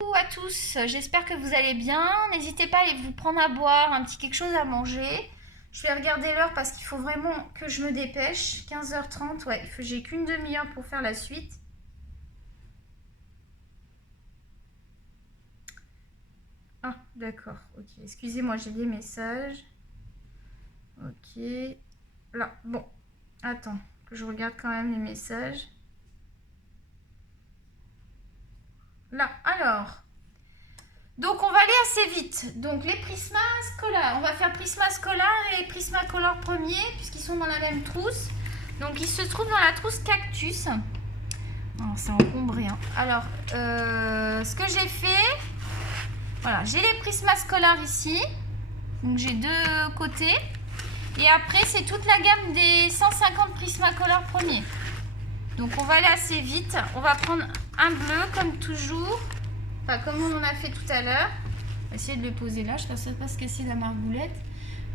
Coucou à tous, j'espère que vous allez bien. N'hésitez pas à aller vous prendre à boire, un petit quelque chose à manger. Je vais regarder l'heure parce qu'il faut vraiment que je me dépêche. 15h30, ouais, j'ai qu'une demi-heure pour faire la suite. Ah, d'accord, ok. Excusez-moi, j'ai des messages. Ok. Là, bon. Attends, que je regarde quand même les messages. Là, alors. Donc on va aller assez vite. Donc les Prismacolor, on va faire Prismacolor et Prismacolor premier puisqu'ils sont dans la même trousse. Donc ils se trouvent dans la trousse Cactus. Oh, c'est encombré. Hein. Alors ce que j'ai fait, voilà, j'ai les Prismacolor ici. Donc j'ai deux côtés. Et après c'est toute la gamme des 150 Prismacolor premier. Donc on va aller assez vite. On va prendre un bleu comme toujours. Enfin, comme on en a fait tout à l'heure. On va essayer de le poser là, je ne sais pas se casser la margoulette.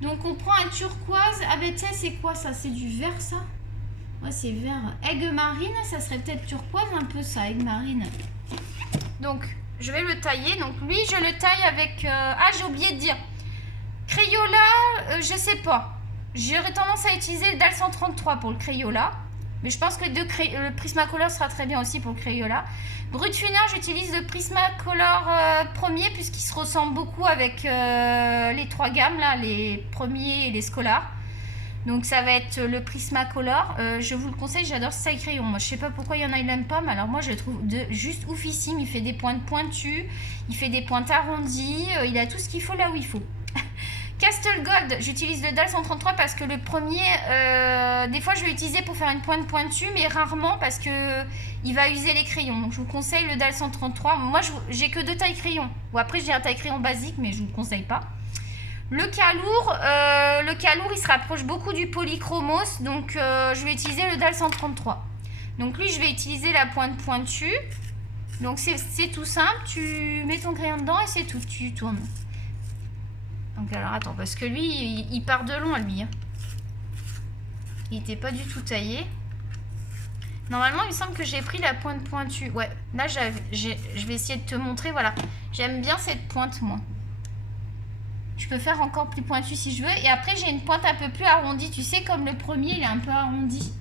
Donc on prend un turquoise. Ah ben tiens, c'est quoi ça? C'est du vert ça? Ouais, c'est vert. Aigle marine, ça serait peut-être turquoise un peu ça, aigle marine. Donc je vais le tailler. Donc lui, je le taille avec... Ah, j'ai oublié de dire. Crayola, je sais pas. J'aurais tendance à utiliser le DAL 133 pour le Crayola. Mais je pense que le Prismacolor sera très bien aussi pour le Crayola. Brutfiner, j'utilise le Prismacolor premier puisqu'il se ressemble beaucoup avec les trois gammes, là, les premiers et les scolaires. Donc ça va être le Prismacolor. Je vous le conseille, j'adore ce taille crayon. Moi, je sais pas pourquoi il y en a qui n'aiment pas, mais alors moi je le trouve juste oufissime. Il fait des pointes pointues, il fait des pointes arrondies, il a tout ce qu'il faut là où il faut. Castle Gold, j'utilise le DAL 133 parce que le premier, des fois je vais l'utiliser pour faire une pointe pointue, mais rarement parce que il va user les crayons. Donc je vous conseille le DAL 133. Moi j'ai que deux tailles crayons. Ou après j'ai un taille crayon basique, mais je vous le conseille pas. Le Calour, il se rapproche beaucoup du Polychromos, donc je vais utiliser le DAL 133. Donc lui, je vais utiliser la pointe pointue. Donc c'est tout simple, tu mets ton crayon dedans et c'est tout, tu tournes. Donc alors attends, parce que lui, il part de loin lui. Hein. Il n'était pas du tout taillé. Normalement, il me semble que j'ai pris la pointe pointue. Ouais, là, je vais essayer de te montrer. Voilà, j'aime bien cette pointe, moi. Je peux faire encore plus pointu si je veux. Et après, j'ai une pointe un peu plus arrondie. Tu sais, comme le premier, il est un peu arrondi.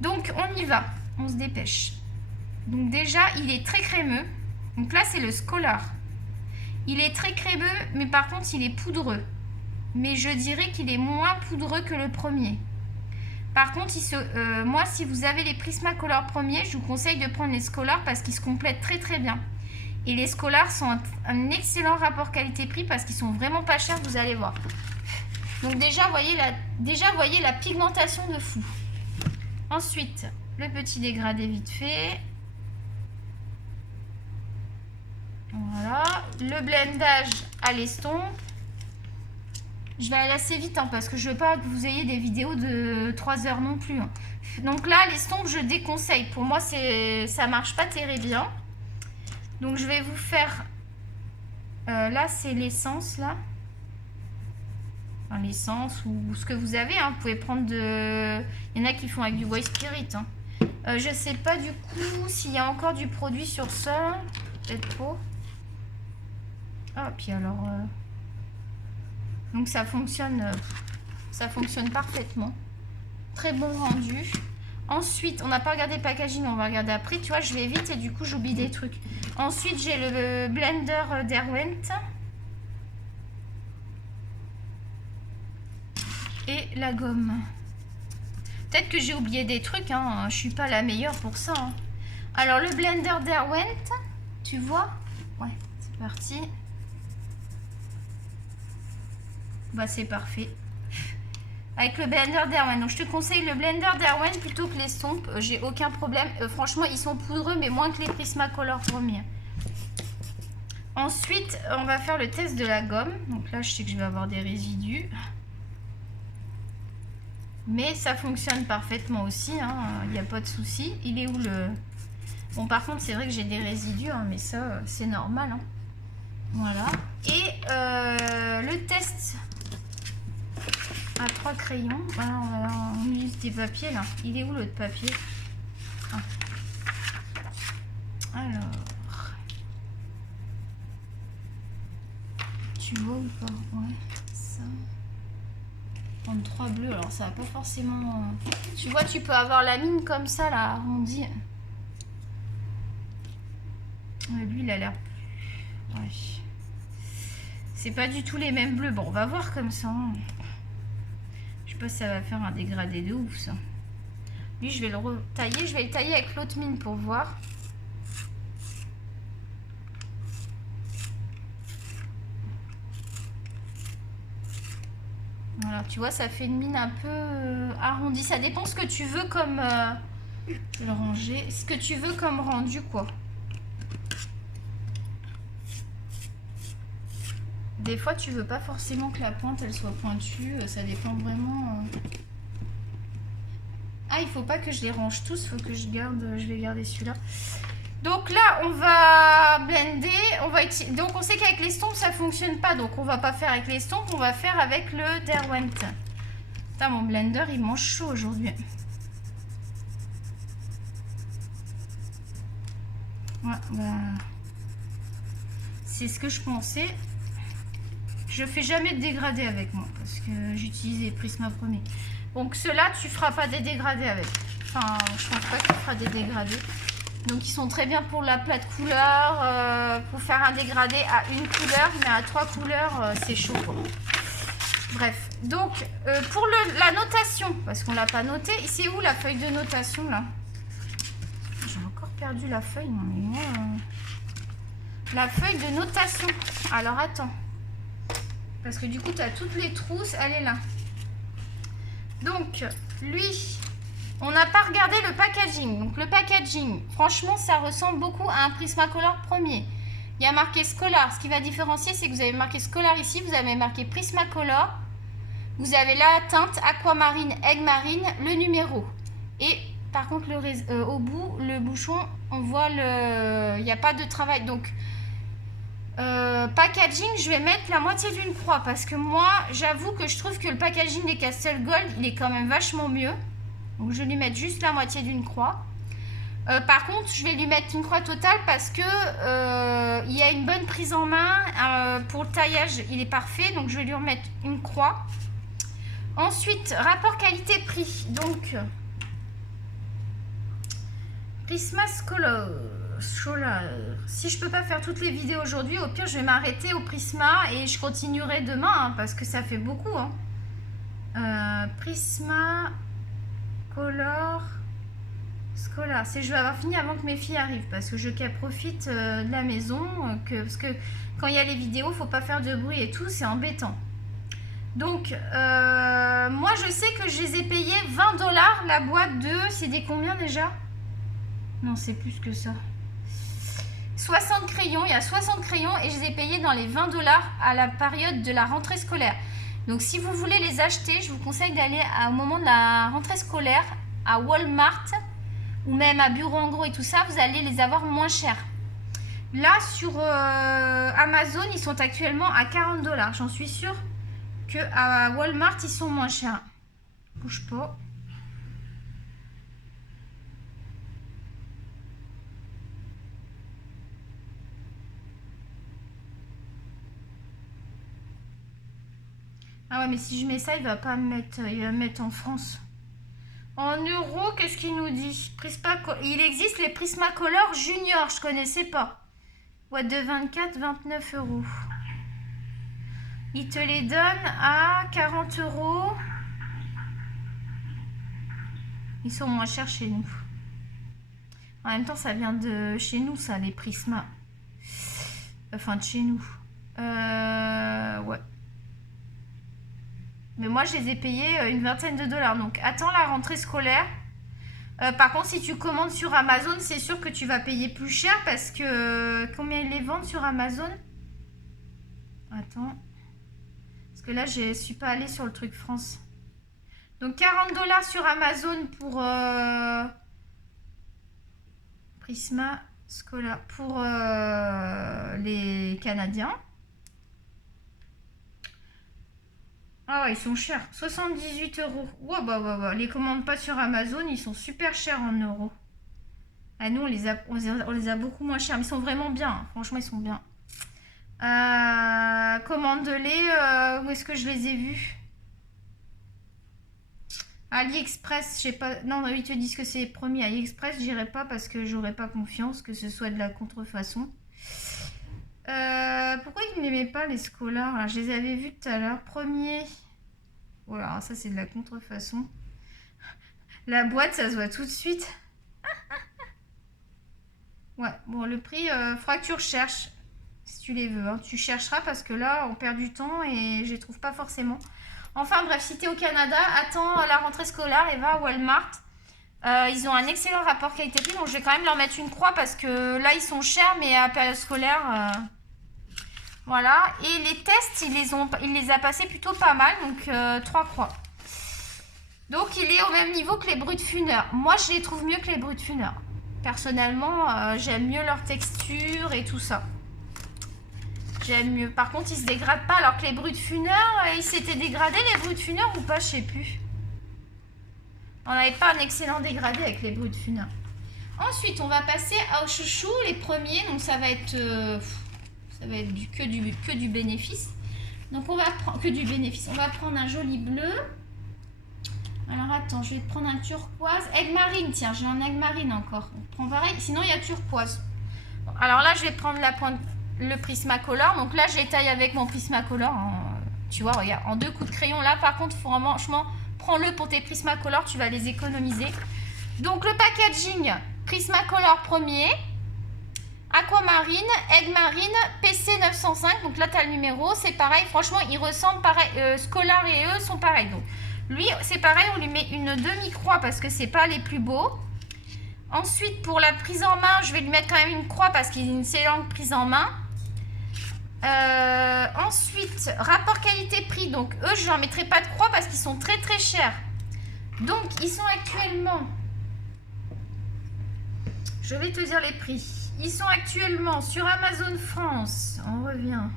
Donc, on y va. On se dépêche. Donc déjà, il est très crémeux. Donc là, c'est le Scholar. Il est très crémeux, mais par contre, il est poudreux. Mais je dirais qu'il est moins poudreux que le premier. Par contre, moi, si vous avez les Prismacolor premiers, je vous conseille de prendre les Scholar parce qu'ils se complètent très très bien. Et les Scholar sont un excellent rapport qualité-prix parce qu'ils sont vraiment pas chers, vous allez voir. Donc déjà, voyez la pigmentation de fou. Ensuite, le petit dégradé vite fait. Voilà, le blendage à l'estompe. Je vais aller assez vite hein, parce que je veux pas que vous ayez des vidéos de 3 heures non plus. Hein. Donc là, l'estompe, je déconseille. Pour moi, ça marche pas très bien. Donc je vais vous faire... là, c'est l'essence, là. Enfin, l'essence ou ce que vous avez. Hein. Vous pouvez prendre de... Il y en a qui font avec du White Spirit. Hein. Je sais pas du coup s'il y a encore du produit sur ça. Peut-être pas. Ah, puis alors... Donc ça fonctionne parfaitement. Très bon rendu. Ensuite, on n'a pas regardé le packaging, on va regarder après. Tu vois, je vais vite et du coup, j'oublie des trucs. Ensuite, j'ai le blender Derwent. Et la gomme. Peut-être que j'ai oublié des trucs, hein. Je suis pas la meilleure pour ça. Hein. Alors, le blender Derwent, tu vois? Ouais, c'est parti. Bah, c'est parfait. Avec le blender Derwent. Donc je te conseille le blender Derwent plutôt que l'estompe. J'ai aucun problème. Franchement, ils sont poudreux, mais moins que les Prismacolor premiers. Ensuite, on va faire le test de la gomme. Donc là, je sais que je vais avoir des résidus. Mais ça fonctionne parfaitement aussi. Il n'y a pas de souci. Il est où le... Bon, par contre, c'est vrai que j'ai des résidus, hein, mais ça, c'est normal. Hein. Voilà. Et le test... à 3 crayons. Voilà, on utilise des papiers là. Il est où l'autre papier? Ah. Alors. tu vois ou pas? Ouais, ça. 33 bleus, alors ça va pas forcément... Tu vois, tu peux avoir la mine comme ça, là, arrondie. Ouais, lui, il a l'air... Ouais. C'est pas du tout les mêmes bleus. Bon, on va voir comme ça. Je sais pas si ça va faire un dégradé de ouf, ça. Lui, je vais le retailler. Je vais le tailler avec l'autre mine pour voir. Voilà, tu vois, ça fait une mine un peu arrondie. Ça dépend ce que tu veux comme... je vais le ranger. Ce que tu veux comme rendu, quoi. Des fois, tu veux pas forcément que la pointe, elle soit pointue. Ça dépend vraiment... Ah, il faut pas que je les range tous. Il faut que je garde... Je vais garder celui-là. Donc là, on va blender. Donc on sait qu'avec l'estompe, ça fonctionne pas. Donc on va pas faire avec l'estompe. On va faire avec le Derwent. Putain, mon blender, il mange chaud aujourd'hui. Ouais, bah... C'est ce que je pensais. Je fais jamais de dégradé avec moi parce que j'utilise les Prisma premiers. Donc ceux-là, tu feras pas des dégradés avec. Enfin, je pense pas que tu feras des dégradés. Donc ils sont très bien pour la plate couleur, pour faire un dégradé à une couleur, mais à 3 couleurs, c'est chaud, quoi. Bref, donc pour la notation, parce qu'on l'a pas noté, c'est où la feuille de notation là? J'ai encore perdu la feuille, non mais moi... La feuille de notation. Alors attends. Parce que du coup, tu as toutes les trousses, elle est là. Donc, lui, on n'a pas regardé le packaging. Donc, le packaging, franchement, ça ressemble beaucoup à un Prismacolor premier. Il y a marqué Scholar. Ce qui va différencier, c'est que vous avez marqué Scholar ici, vous avez marqué Prismacolor. Vous avez la teinte aquamarine, egg marine, le numéro. Et par contre, au bout, le bouchon, on voit il n'y a pas de travail. Donc, packaging, je vais mettre la moitié d'une croix parce que moi j'avoue que je trouve que le packaging des Castle Gold il est quand même vachement mieux, donc je vais lui mettre juste la moitié d'une croix. Par contre je vais lui mettre une croix totale parce que il y a une bonne prise en main, pour le taillage il est parfait, donc je vais lui remettre une croix. Ensuite, rapport qualité-prix, donc Prismacolor. Si je peux pas faire toutes les vidéos aujourd'hui, au pire je vais m'arrêter au Prisma et je continuerai demain, hein, parce que ça fait beaucoup, hein. Prismacolor Scholar. Je vais avoir fini avant que mes filles arrivent parce que je veux qu'elles profitent de la maison, parce que quand il y a les vidéos, faut pas faire de bruit et tout, c'est embêtant. Donc moi je sais que je les ai payés 20 $ la boîte de... C'est des combien déjà? Non, c'est plus que ça. 60 crayons, il y a 60 crayons et je les ai payés dans les 20 $ à la période de la rentrée scolaire. Donc si vous voulez les acheter, je vous conseille d'aller au moment de la rentrée scolaire à Walmart ou même à Bureau en Gros et tout ça, vous allez les avoir moins chers. Là sur Amazon, ils sont actuellement à 40 $. J'en suis sûre qu'à Walmart, ils sont moins chers. Bouge pas. Ah ouais, mais si je mets ça, il va pas me mettre, il va me mettre en France. En euros, qu'est-ce qu'il nous dit? Il existe les Prismacolor Junior, je connaissais pas. Boîte de 24, 29 €. Il te les donne à 40 €. Ils sont moins chers chez nous. En même temps, ça vient de chez nous, ça, les Prisma. Enfin, de chez nous. Ouais. Mais moi, je les ai payés une vingtaine de $. Donc, attends la rentrée scolaire. Par contre, si tu commandes sur Amazon, c'est sûr que tu vas payer plus cher parce que... combien ils les vendent sur Amazon? Attends. Parce que là, je ne suis pas allée sur le truc France. Donc, 40 $ sur Amazon pour... Prisma Scholar. Pour les Canadiens. Ah ouais, ils sont chers. 78 €. Ouais, bah. Les commandes pas sur Amazon, ils sont super chers en euros. Ah, nous, on les a beaucoup moins chers. Mais ils sont vraiment bien. Hein. Franchement, ils sont bien. Commande-les. Où est-ce que je les ai vus? AliExpress, je sais pas. Non, ils te disent que c'est les premiers. AliExpress, j'irai pas parce que j'aurais pas confiance que ce soit de la contrefaçon. Pourquoi ils n'aimaient pas les scholars là? Je les avais vus tout à l'heure. Premier. Voilà, ça c'est de la contrefaçon. La boîte, ça se voit tout de suite. Ouais, bon, le prix, faudra que tu recherches. Si tu les veux, hein. Tu chercheras parce que là, on perd du temps et je les trouve pas forcément. Enfin bref, si tu es au Canada, attends la rentrée scolaire et va à Walmart. Ils ont un excellent rapport qualité-prix, donc je vais quand même leur mettre une croix parce que là, ils sont chers, mais à période scolaire, voilà. Et les tests, il les a passés plutôt pas mal, donc 3 croix. Donc, il est au même niveau que les Brutfuner. Moi, je les trouve mieux que les Brutfuner. Personnellement, j'aime mieux leur texture et tout ça. J'aime mieux. Par contre, ils se dégradent pas, alors que les Brutfuner, ils s'étaient dégradés, les Brutfuner ou pas, je sais plus. On n'avait pas un excellent dégradé avec les Brutfuner. Ensuite, on va passer aux chouchous, les premiers. Donc, ça va être que du bénéfice. Donc, on va prendre que du bénéfice. On va prendre un joli bleu. Alors, attends, je vais te prendre un turquoise. Aigle marine, tiens, j'ai un aigle marine encore. On prend pareil. Sinon, il y a turquoise. Bon, alors là, je vais prendre la pointe, le Prismacolor. Donc là, je les taille avec mon Prismacolor. Tu vois, regarde, en 2 coups de crayon. Là, par contre, franchement, prends-le pour tes Prismacolor. Tu vas les économiser. Donc, le packaging Prismacolor premier. Aquamarine, Aigle marine, PC 905. Donc là, tu as le numéro. C'est pareil. Franchement, ils ressemblent pareil. Scholar et eux sont pareils. Donc, lui, c'est pareil. On lui met une demi-croix parce que c'est pas les plus beaux. Ensuite, pour la prise en main, je vais lui mettre quand même une croix parce qu'il y a une excellente prise en main. Ensuite, rapport qualité-prix. Donc, eux, je ne leur mettrai pas de croix parce qu'ils sont très très chers. Donc, ils sont actuellement... Je vais te dire les prix. Ils sont actuellement sur Amazon France. On revient.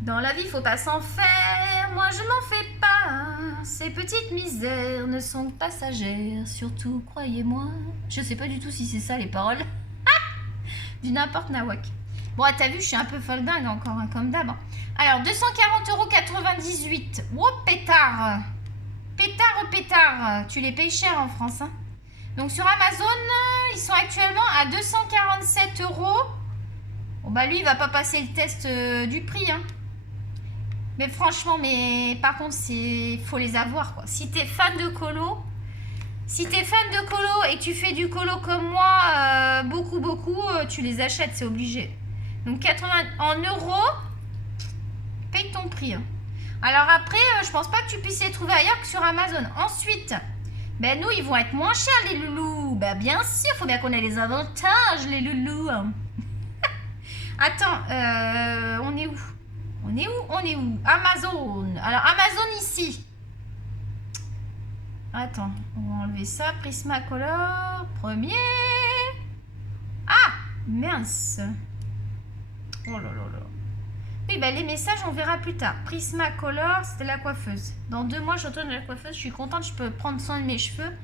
Dans la vie, il ne faut pas s'en faire. Moi, je m'en fais pas. Ces petites misères ne sont passagères. Surtout, croyez-moi. Je ne sais pas du tout si c'est ça les paroles. Du n'importe nawak. Bon, t'as vu, je suis un peu folle dingue encore, hein, comme d'hab. Alors, 240,98 €. Oh, pétard. Pétard. Tu les payes cher en France. Hein. Donc, sur Amazon, ils sont actuellement à 247 €. Bon, bah, lui, il va pas passer le test du prix. Hein. Mais franchement, par contre, faut les avoir, quoi. Si t'es fan de colo... Si tu es fan de colo et que tu fais du colo comme moi, beaucoup, tu les achètes, c'est obligé. Donc 80 en euros, paye ton prix. Hein. Alors après, je pense pas que tu puisses les trouver ailleurs que sur Amazon. Ensuite, ben nous, ils vont être moins chers, les loulous. Ben bien sûr, il faut bien qu'on ait les avantages, les loulous. Attends, on est où? On est où? Amazon. Alors, Amazon ici. Attends, on va enlever ça. Prismacolor, premier. Ah, mince. Oh là là là. Oui, bah les messages, on verra plus tard. Prismacolor, c'était la coiffeuse. Dans 2 mois, je retourne à la coiffeuse. Je suis contente, je peux prendre soin de mes cheveux.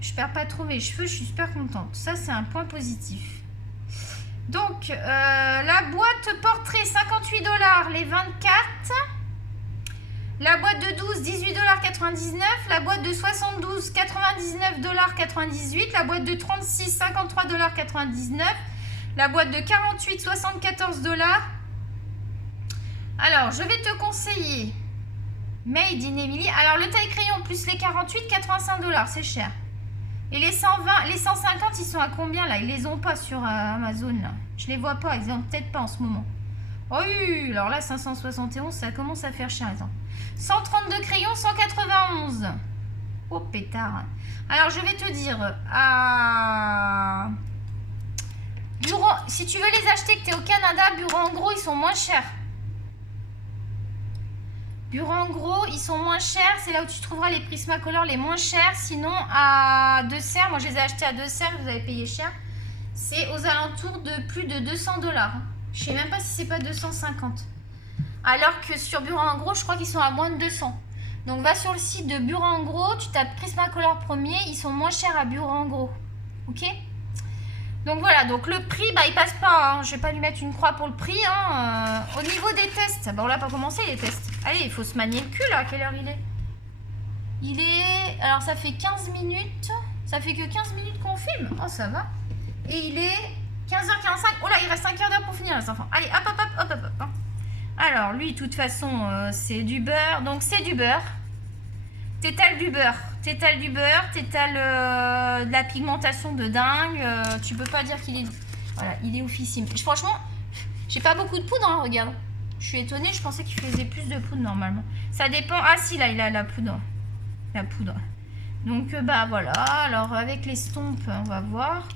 Je perds pas trop mes cheveux, je suis super contente. Ça, c'est un point positif. Donc, la boîte portrait, 58 $, les 24. La boîte de 12, 18,99 $. La boîte de 72, 99,98 $. La boîte de 36, 53,99 $. La boîte de 48, 74 $. Alors, je vais te conseiller Made in Emily. Alors, le taille crayon plus les 48, 85 $. C'est cher. Et les 120, les 150, ils sont à combien là? Ils les ont pas sur Amazon là. Je les vois pas, ils ont peut-être pas en ce moment. Oh oui, alors là, 571, ça commence à faire cher. Attends. 132 crayons, 191. Oh pétard. Alors je vais te dire, Bureau, si tu veux les acheter que tu es au Canada, Bureau en gros, ils sont moins chers. Bureau en gros, ils sont moins chers. C'est là où tu trouveras les Prismacolor les moins chers. Sinon, à Deux Serres, moi je les ai achetés à Deux Serres, vous avez payé cher. C'est aux alentours de plus de 200 $. Je sais même pas si c'est pas 250. Alors que sur Bureau en gros, je crois qu'ils sont à moins de 200. Donc va sur le site de Bureau en gros, tu tapes Prismacolor premier, ils sont moins chers à Bureau en gros. Ok? Donc voilà, donc le prix, bah il passe pas, hein. Je vais pas lui mettre une croix pour le prix. Hein. Au niveau des tests, bah on l'a pas commencé les tests. Allez, il faut se manier le cul là, à quelle heure il est? Il est... Alors ça fait 15 minutes, ça fait que 15 minutes qu'on filme. Oh ça va. Et il est 15h45. Oh là, il reste un quart d'heure pour finir les enfants. Allez, hop, hop, hop, hop, hop, hop. Alors lui, de toute façon, c'est du beurre, donc c'est du beurre. T'étales du beurre, t'étales de la pigmentation de dingue. Tu peux pas dire qu'il est... Voilà, il est oufissime. Franchement, j'ai pas beaucoup de poudre, hein, regarde. Je suis étonnée, je pensais qu'il faisait plus de poudre normalement. Ça dépend... Ah si, là, il a la poudre. La poudre. Donc, bah voilà. Alors, avec l'estompe, on va voir.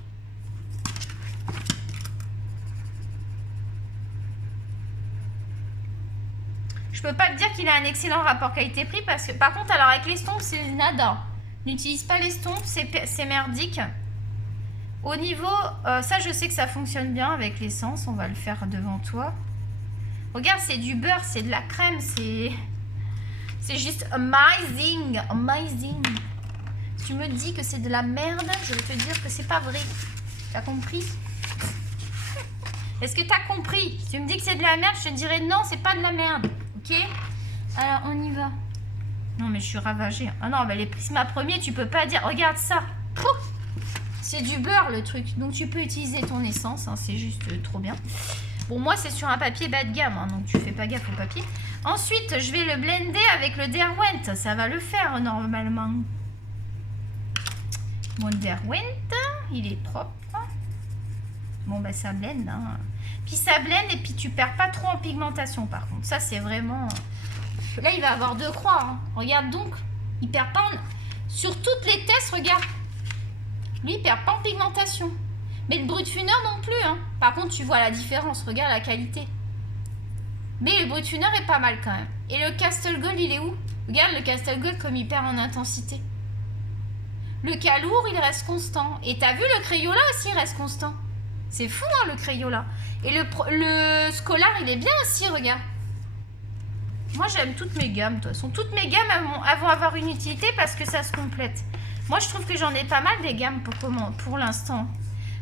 Je peux pas te dire qu'il a un excellent rapport qualité-prix parce que, par contre, alors avec l'estompe, c'est nada. N'utilise pas l'estompe, c'est merdique. Au niveau, ça, je sais que ça fonctionne bien avec l'essence. On va le faire devant toi. Regarde, c'est du beurre, c'est de la crème, c'est juste amazing, amazing. Si tu me dis que c'est de la merde, je vais te dire que c'est pas vrai. T'as compris? Est-ce que t'as compris? Si tu me dis que c'est de la merde, je te dirais non, c'est pas de la merde. Ok? Alors, on y va. Non, mais je suis ravagée. Ah non, mais les Prisma premiers, tu peux pas dire. Regarde ça. C'est du beurre, le truc. Donc, tu peux utiliser ton essence. Hein, c'est juste trop bien. Bon, moi, c'est sur un papier bas de gamme. Hein, donc, tu fais pas gaffe au papier. Ensuite, je vais le blender avec le Derwent. Ça va le faire, normalement. Mon Derwent, il est propre. Bon, bah, ça blende. Hein. Puis, ça blende et puis tu perds pas trop en pigmentation, par contre. Ça, c'est vraiment... Là, il va avoir 2 croix. Hein. Regarde donc. Il perd pas en... Sur toutes les tests, regarde. Lui, il perd pas en pigmentation. Mais le Brutfuner non plus. Hein. Par contre, tu vois la différence. Regarde la qualité. Mais le Brutfuner est pas mal quand même. Et le Castle Gold, il est où? Regarde le Castle Gold comme il perd en intensité. Le Calour, il reste constant. Et t'as vu le Crayola aussi, il reste constant. C'est fou, hein, le Crayola. Et le Scholar, il est bien aussi, regarde. Moi, j'aime toutes mes gammes, de toute façon. Toutes mes gammes elles vont avoir une utilité parce que ça se complète. Moi, je trouve que j'en ai pas mal des gammes pour l'instant.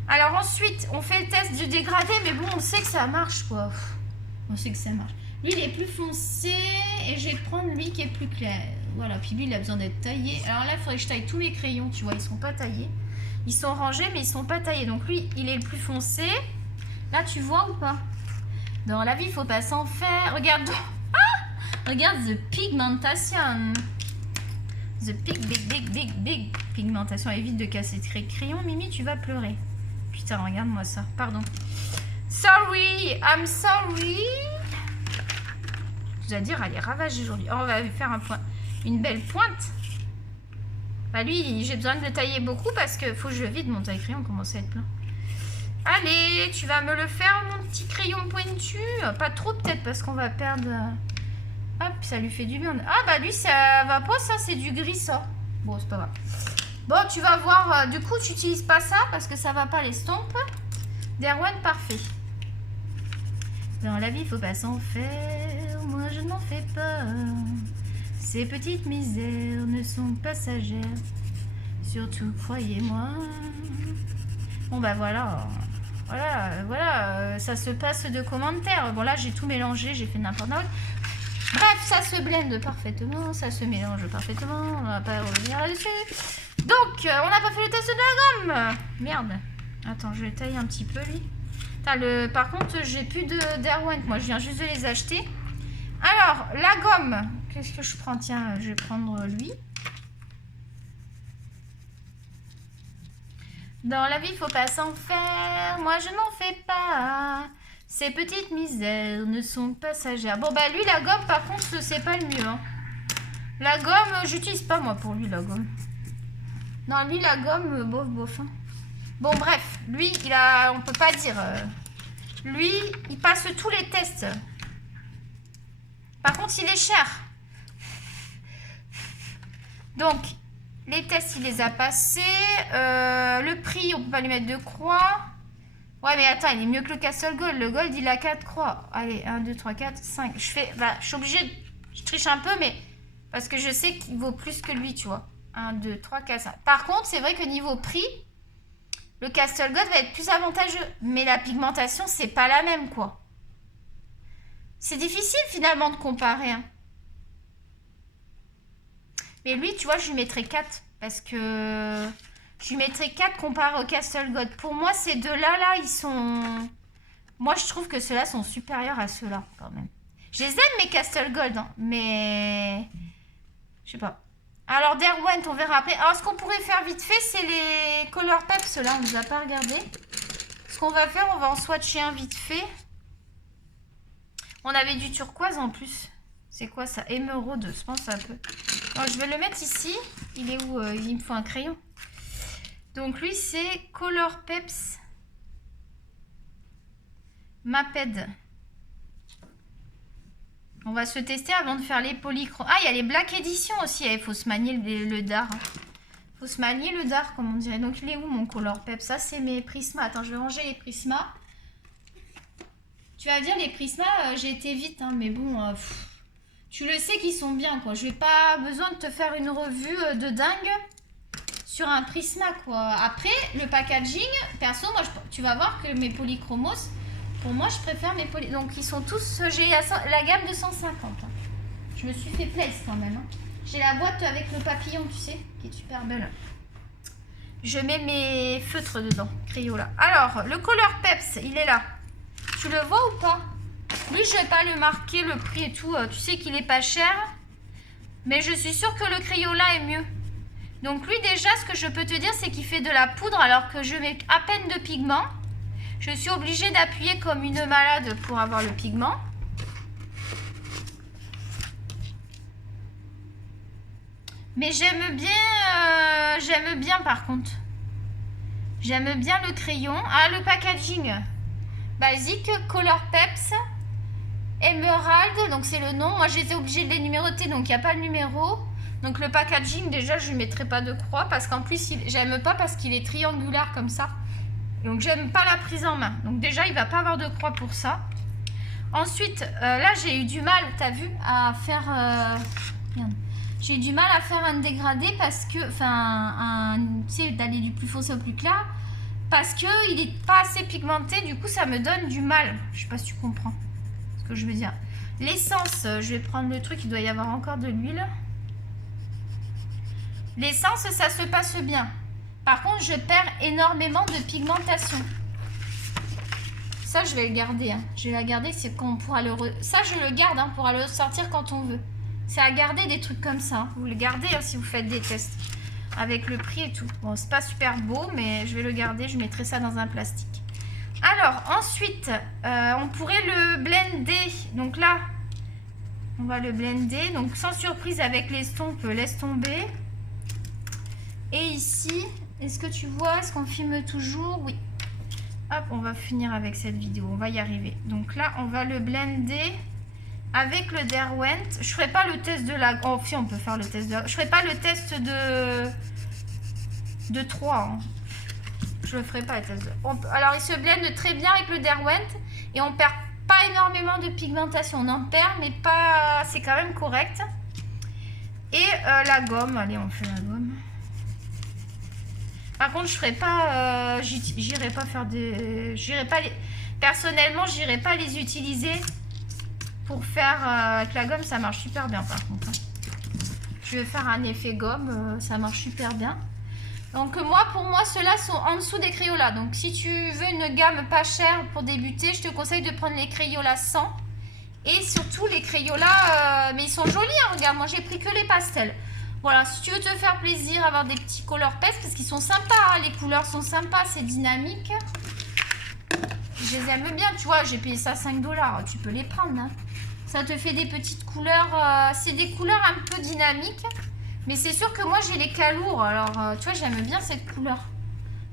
Alors ensuite, on fait le test du dégradé, mais bon, on sait que ça marche, quoi. On sait que ça marche. Lui, il est plus foncé et je vais prendre lui qui est plus clair. Voilà, puis lui, il a besoin d'être taillé. Alors là, il faudrait que je taille tous mes crayons, tu vois, ils sont pas taillés. Ils sont rangés, mais ils sont pas taillés. Donc lui, il est le plus foncé. Là, tu vois ou pas? Dans la vie, il faut pas s'en faire. Regarde. Ah, regarde the pigmentation. The big pigmentation. Évite de casser tes crayons, Mimi, tu vas pleurer. Putain, regarde-moi ça. Pardon. Sorry, I'm sorry. Je dois dire, elle est ravagée aujourd'hui. Oh, on va faire une belle pointe. Bah lui, j'ai besoin de le tailler beaucoup parce que faut que je vide mon taille-crayon, on commence à être plein. Allez, tu vas me le faire, mon petit crayon pointu. Pas trop peut-être parce qu'on va perdre... Hop, ça lui fait du bien. Ah bah lui, ça va pas, ça, c'est du gris, ça. Bon, c'est pas grave. Bon, tu vas voir, du coup, tu n'utilises pas ça parce que ça va pas l'estompe. Derwent, parfait. Dans la vie, il faut pas s'en faire. Moi, je n'en fais pas. Ces petites misères ne sont passagères. Surtout, croyez-moi. Bon, bah voilà. Voilà, ça se passe de commentaires. Bon, là, j'ai tout mélangé, j'ai fait n'importe quoi. Bref, ça se blende parfaitement, ça se mélange parfaitement. On va pas revenir là-dessus. Donc, on n'a pas fait le test de la gomme. Merde. Attends, je vais tailler un petit peu, lui. Par contre, j'ai plus de Derwent. Moi, je viens juste de les acheter. Alors, la gomme. Qu'est-ce que je prends? Tiens, je vais prendre lui. Dans la vie, il faut pas s'en faire. Moi, je n'en fais pas. Ces petites misères ne sont passagères. Bon, bah, lui, la gomme, par contre, c'est pas le mieux. Hein. La gomme, j'utilise pas, moi, pour lui, la gomme. Non, lui, la gomme, bof, bof. Hein. Bon, bref. Lui, on peut pas dire... lui, il passe tous les tests. Par contre, il est cher. Donc, les tests, il les a passés. Le prix, on peut pas lui mettre de croix. Ouais, mais attends, il est mieux que le Castle Gold. Le Gold, il a 4 croix. Allez, 1, 2, 3, 4, 5. Je suis obligée de... Je triche un peu, mais... Parce que je sais qu'il vaut plus que lui, tu vois. 1, 2, 3, 4, 5. Par contre, c'est vrai que niveau prix, le Castle Gold va être plus avantageux. Mais la pigmentation, c'est pas la même, quoi. C'est difficile, finalement, de comparer. Hein. Mais lui, tu vois, je lui mettrais 4. Parce que je lui mettrais 4 comparé au Castle Gold. Pour moi, ces deux-là, là, ils sont... Moi, je trouve que ceux-là sont supérieurs à ceux-là, quand même. Je les aime, mes Castle Gold, hein, mais... Je sais pas. Alors, Derwent, on verra après. Alors, ce qu'on pourrait faire vite fait, c'est les Color Peps. Là, on ne nous a pas regardé. Ce qu'on va faire, on va en swatcher un vite fait. On avait du turquoise en plus. C'est quoi ça? Émeraude, je pense un peu. Alors, je vais le mettre ici. Il est où? Il me faut un crayon. Donc, lui, c'est Color Peps Maped. On va se tester avant de faire les polychromes. Ah, il y a les Black Edition aussi. Il faut se manier le dard. Il faut se manier le dard, comme on dirait. Donc, il est où mon Color Pep? Ça, c'est mes Prisma. Attends, je vais ranger les Prisma. Tu vas dire, les Prisma, j'ai été vite. Hein, mais bon, tu le sais qu'ils sont bien, quoi. Je n'ai pas besoin de te faire une revue de dingue sur un Prisma, quoi. Après, le packaging, perso, moi, tu vas voir que mes polychromos... Pour moi, je préfère mes poly... Donc, ils sont tous... J'ai la gamme de 150. Hein. Je me suis fait plaisir quand même. Hein. J'ai la boîte avec le papillon, tu sais, qui est super belle. Je mets mes feutres dedans, Crayola. Alors, le Color Peps, il est là. Tu le vois ou pas? Lui, je vais pas le marquer, le prix et tout. Tu sais qu'il est pas cher. Mais je suis sûre que le Crayola est mieux. Donc, lui, déjà, ce que je peux te dire, c'est qu'il fait de la poudre alors que je mets à peine de pigment. Je suis obligée d'appuyer comme une malade pour avoir le pigment. Mais j'aime bien par contre. J'aime bien le crayon. Ah, le packaging. Basique, Color Peps, Emerald, donc c'est le nom. Moi, j'étais obligée de les numéroter, donc il n'y a pas le numéro. Donc le packaging, déjà, je ne mettrai pas de croix parce qu'en plus, j'aime pas parce qu'il est triangulaire comme ça. Donc, j'aime pas la prise en main. Donc, déjà, il va pas avoir de croix pour ça. Ensuite, là, j'ai eu du mal, t'as vu, à faire... j'ai eu du mal à faire un dégradé parce que... Enfin, tu sais, d'aller du plus foncé au plus clair. Parce qu'il n'est pas assez pigmenté. Du coup, ça me donne du mal. Je sais pas si tu comprends ce que je veux dire. L'essence, je vais prendre le truc. Il doit y avoir encore de l'huile. L'essence, ça se passe bien. Par contre, je perds énormément de pigmentation. Ça, je vais le garder. Hein. Je vais la garder, c'est qu'on pourra le... Ça, je le garde, hein, on pourra le sortir quand on veut. C'est à garder des trucs comme ça. Hein. Vous le gardez hein, si vous faites des tests. Avec le prix et tout. Bon, c'est pas super beau, mais je vais le garder. Je mettrai ça dans un plastique. Alors, ensuite, on pourrait le blender. Donc là, on va le blender. Donc, sans surprise, avec l'estompe, laisse tomber. Et ici... Est-ce que tu vois? Est-ce qu'on filme toujours? Oui. Hop, on va finir avec cette vidéo. On va y arriver. Donc là, on va le blender avec le Derwent. Je ne ferai pas le test de la... Oh, si, on peut faire le test de... Je ne ferai pas le test de 3. Hein. Je ne le ferai pas, le test de... Alors, il se blende très bien avec le Derwent. Et on ne perd pas énormément de pigmentation. On en perd, mais pas... C'est quand même correct. Et la gomme. Allez, on fait la gomme. Par contre, je ferai pas, j'irai pas faire des, personnellement, j'irai pas les utiliser pour faire avec la gomme, ça marche super bien par contre. Je vais faire un effet gomme, ça marche super bien. Donc moi, pour moi, ceux-là sont en dessous des Crayola. Donc si tu veux une gamme pas chère pour débuter, je te conseille de prendre les Crayola 100 et surtout les Crayola, mais ils sont jolis. Hein, regarde, moi j'ai pris que les pastels. Voilà, si tu veux te faire plaisir, avoir des petits Color Peps, parce qu'ils sont sympas, hein, les couleurs sont sympas, c'est dynamique. Je les aime bien, tu vois, j'ai payé ça 5 $, tu peux les prendre. Hein. Ça te fait des petites couleurs, c'est des couleurs un peu dynamiques, mais c'est sûr que moi j'ai les calours, alors tu vois, j'aime bien cette couleur.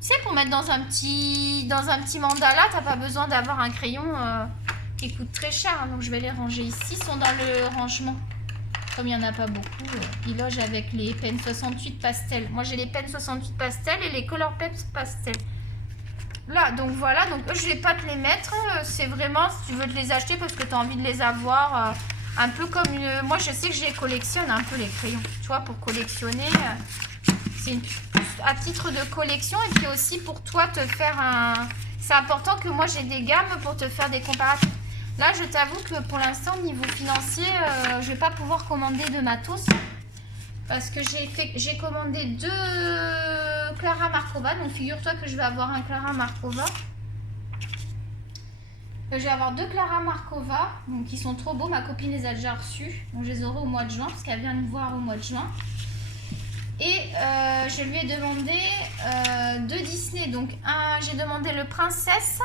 Tu sais, pour mettre dans un petit mandala, t'as pas besoin d'avoir un crayon qui coûte très cher, hein, donc je vais les ranger ici, ils sont dans le rangement. Comme il n'y en a pas beaucoup, ils logent avec les Pen 68 pastel. Moi, j'ai les Pen 68 pastel et les Color Peps pastel. Là, donc voilà. Donc, je ne vais pas te les mettre. C'est vraiment si tu veux te les acheter parce que tu as envie de les avoir. Un peu comme une... Moi, je sais que je les collectionne un peu, les crayons. Tu vois, pour collectionner. C'est à titre de collection et puis aussi pour toi te faire un... C'est important que moi j'ai des gammes pour te faire des comparatifs. Là, je t'avoue que pour l'instant, niveau financier, je vais pas pouvoir commander de matos. Parce que j'ai commandé 2 Clara Markova. Donc, figure-toi que je vais avoir un Clara Markova. Je vais avoir 2 Clara Markova. Donc, qui sont trop beaux. Ma copine les a déjà reçus. Donc, je les aurai au mois de juin. Parce qu'elle vient me voir au mois de juin. Et je lui ai demandé 2 Disney. Donc, j'ai demandé le Princesse.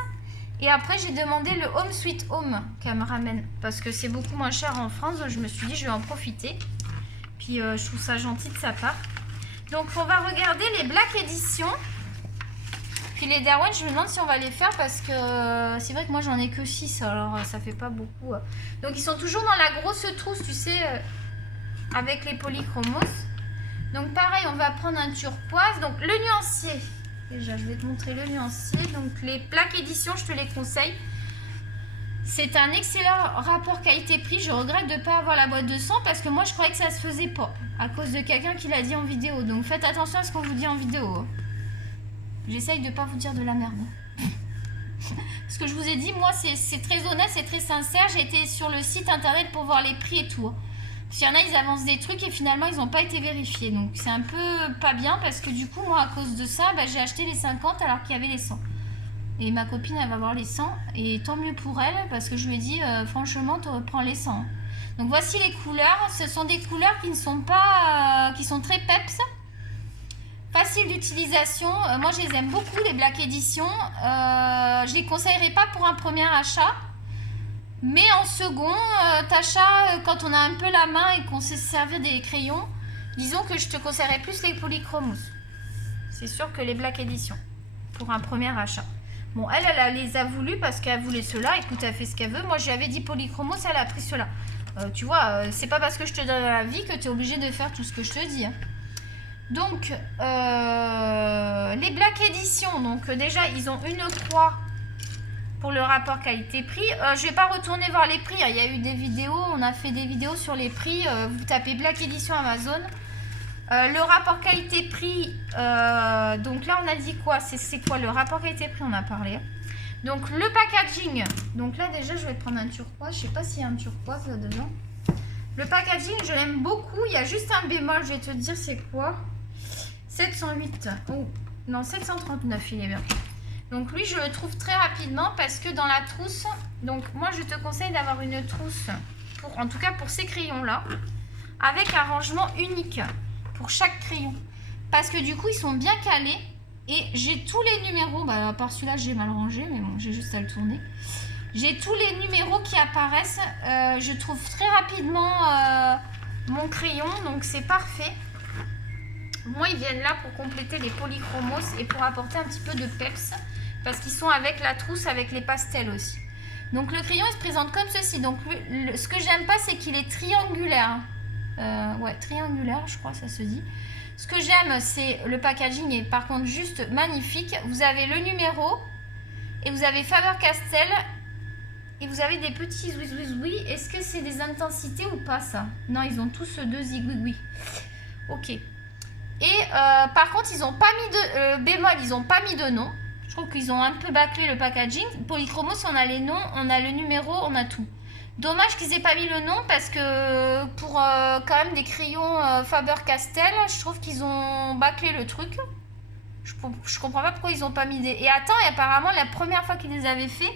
Et après, j'ai demandé le Home Sweet Home qu'elle me ramène. Parce que c'est beaucoup moins cher en France. Donc, je me suis dit, je vais en profiter. Puis, je trouve ça gentil de sa part. Donc, on va regarder les Black Edition. Puis, les Darwin, je me demande si on va les faire. Parce que c'est vrai que moi, j'en ai que 6. Alors, ça fait pas beaucoup. Donc, ils sont toujours dans la grosse trousse, tu sais, avec les polychromos. Donc, pareil, on va prendre un turquoise. Donc, le nuancier. Déjà, je vais te montrer le nuancier. Donc, les Black Edition, je te les conseille. C'est un excellent rapport qualité-prix. Je regrette de ne pas avoir la boîte de 100 parce que moi, je croyais que ça se faisait pas. À cause de quelqu'un qui l'a dit en vidéo. Donc, faites attention à ce qu'on vous dit en vidéo. J'essaye de ne pas vous dire de la merde. Ce que je vous ai dit, moi, c'est très honnête, c'est très sincère. J'ai été sur le site internet pour voir les prix et tout. Parce qu'il y en a, ils avancent des trucs et finalement, ils n'ont pas été vérifiés. Donc, c'est un peu pas bien parce que du coup, moi, à cause de ça, j'ai acheté les 50 alors qu'il y avait les 100. Et ma copine, elle va avoir les 100. Et tant mieux pour elle parce que je lui ai dit, franchement, tu prends les 100. Donc, voici les couleurs. Ce sont des couleurs qui ne sont pas... qui sont très peps. Facile d'utilisation. Moi, je les aime beaucoup, les Black Edition. Je les conseillerais pas pour un premier achat. Mais en second achat, quand on a un peu la main et qu'on sait se servir des crayons, disons que je te conseillerais plus les polychromos. C'est sûr que les Black Edition pour un premier achat. Bon, elle les a voulu parce qu'elle voulait ceux-là. Écoute, elle fait ce qu'elle veut. Moi, j'avais dit polychromos, elle a pris ceux-là. Tu vois, c'est pas parce que je te donne la vie que tu es obligé de faire tout ce que je te dis. Hein. Donc, les Black Edition, donc déjà, ils ont une croix pour le rapport qualité-prix. Je vais pas retourner voir les prix. Il y a eu des vidéos, on a fait des vidéos sur les prix. Vous tapez Black Edition Amazon. Le rapport qualité-prix, donc là, on a dit quoi? C'est quoi le rapport qualité-prix? On a parlé. Donc, le packaging. Donc là, déjà, je vais prendre un turquoise. Je sais pas s'il y a un turquoise là-dedans. Le packaging, je l'aime beaucoup. Il y a juste un bémol, je vais te dire c'est quoi. 708. Oh, non, 739, il est bien. Donc lui, je le trouve très rapidement parce que dans la trousse, donc moi, je te conseille d'avoir une trousse, en tout cas pour ces crayons-là, avec un rangement unique pour chaque crayon. Parce que du coup, ils sont bien calés et j'ai tous les numéros, bah, à part celui-là, j'ai mal rangé, mais bon, j'ai juste à le tourner. J'ai tous les numéros qui apparaissent. Je trouve très rapidement mon crayon, donc c'est parfait. Moi, ils viennent là pour compléter les polychromos et pour apporter un petit peu de peps. Parce qu'ils sont avec la trousse, avec les pastels aussi. Donc, le crayon, il se présente comme ceci. Donc, ce que j'aime pas, c'est qu'il est triangulaire. Ouais, triangulaire, je crois, ça se dit. Ce que j'aime, c'est le packaging est par contre juste magnifique. Vous avez le numéro et vous avez Faber-Castell. Et vous avez des petits oui. Est-ce que c'est des intensités ou pas, ça? Non, ils ont tous 2 zigouigouis. Ok. Et par contre, ils n'ont pas mis de bémol, ils n'ont pas mis de nom. Je trouve qu'ils ont un peu bâclé le packaging. Polychromos, on a les noms, on a le numéro, on a tout. Dommage qu'ils n'aient pas mis le nom parce que pour quand même des crayons Faber-Castell, je trouve qu'ils ont bâclé le truc. Je comprends pas pourquoi ils n'ont pas mis des... Et attends, et apparemment, la première fois qu'ils les avaient fait,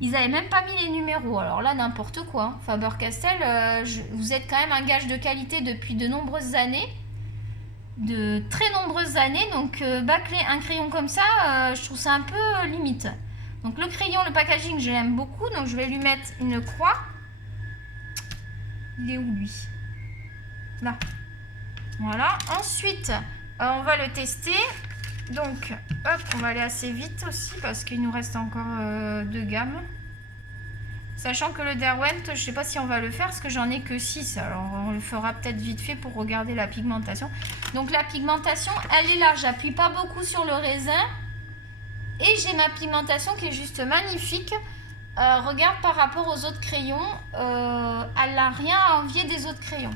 ils n'avaient même pas mis les numéros. Alors là, n'importe quoi. Faber-Castell, vous êtes quand même un gage de qualité depuis de nombreuses années. De très nombreuses années. Donc, bâcler un crayon comme ça, je trouve ça un peu limite. Donc, le crayon, le packaging, je l'aime beaucoup. Donc, je vais lui mettre une croix. Il est où, lui? Là. Voilà. Ensuite, on va le tester. Donc, hop, on va aller assez vite aussi parce qu'il nous reste encore 2 gammes. Sachant que le Derwent, je ne sais pas si on va le faire parce que j'en ai que 6. Alors, on le fera peut-être vite fait pour regarder la pigmentation. Donc, la pigmentation, elle est là. J'appuie pas beaucoup sur le raisin. Et j'ai ma pigmentation qui est juste magnifique. Regarde par rapport aux autres crayons. Elle n'a rien à envier des autres crayons.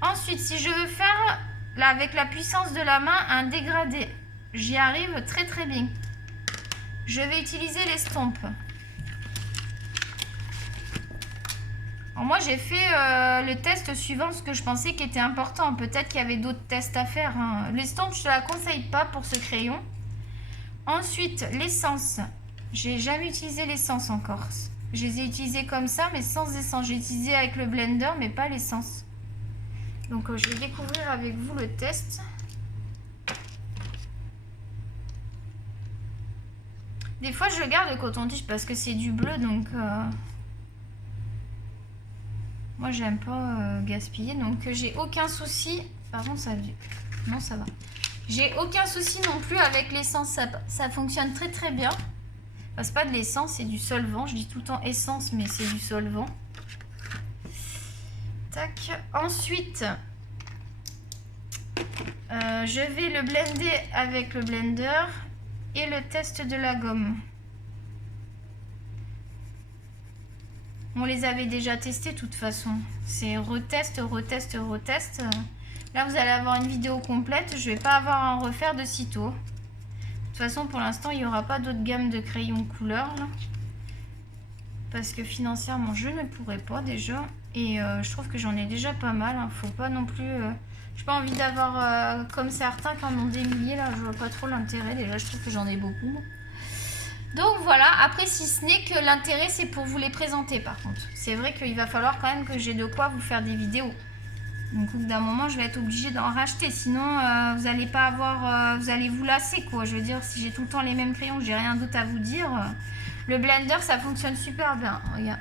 Ensuite, si je veux faire là, avec la puissance de la main, un dégradé. J'y arrive très très bien. Je vais utiliser l'estompe. Moi, j'ai fait le test suivant ce que je pensais qui était important. Peut-être qu'il y avait d'autres tests à faire. Hein. L'estompe, je ne te la conseille pas pour ce crayon. Ensuite, l'essence. J'ai jamais utilisé l'essence encore. Je les ai utilisés comme ça, mais sans essence. J'ai utilisé avec le blender, mais pas l'essence. Donc, je vais découvrir avec vous le test. Des fois, je garde le coton-tige parce que c'est du bleu, donc... Moi, j'aime pas gaspiller, donc j'ai aucun souci. Pardon, ça a dû... Non, ça va. J'ai aucun souci non plus avec l'essence. Ça fonctionne très très bien. Enfin, c'est pas de l'essence, c'est du solvant. Je dis tout le temps essence, mais c'est du solvant. Tac. Ensuite, je vais le blender avec le blender et le test de la gomme. On les avait déjà testés de toute façon. C'est retest, retest, retest. Là, vous allez avoir une vidéo complète. Je ne vais pas avoir à en refaire de sitôt. De toute façon, pour l'instant, il n'y aura pas d'autres gammes de crayons couleur. Là. Parce que financièrement, je ne pourrais pas déjà. Et je trouve que j'en ai déjà pas mal. Hein. Faut pas non plus... j'ai pas envie d'avoir comme certains qui en ont des milliers. Là, je vois pas trop l'intérêt. Déjà, je trouve que j'en ai beaucoup. Donc voilà, après si ce n'est que l'intérêt c'est pour vous les présenter par contre. C'est vrai qu'il va falloir quand même que j'ai de quoi vous faire des vidéos. Donc au bout d'un moment je vais être obligée d'en racheter. Sinon vous n'allez pas avoir, vous allez vous lasser quoi. Je veux dire si j'ai tout le temps les mêmes crayons, j'ai rien d'autre à vous dire. Le blender ça fonctionne super bien, regarde.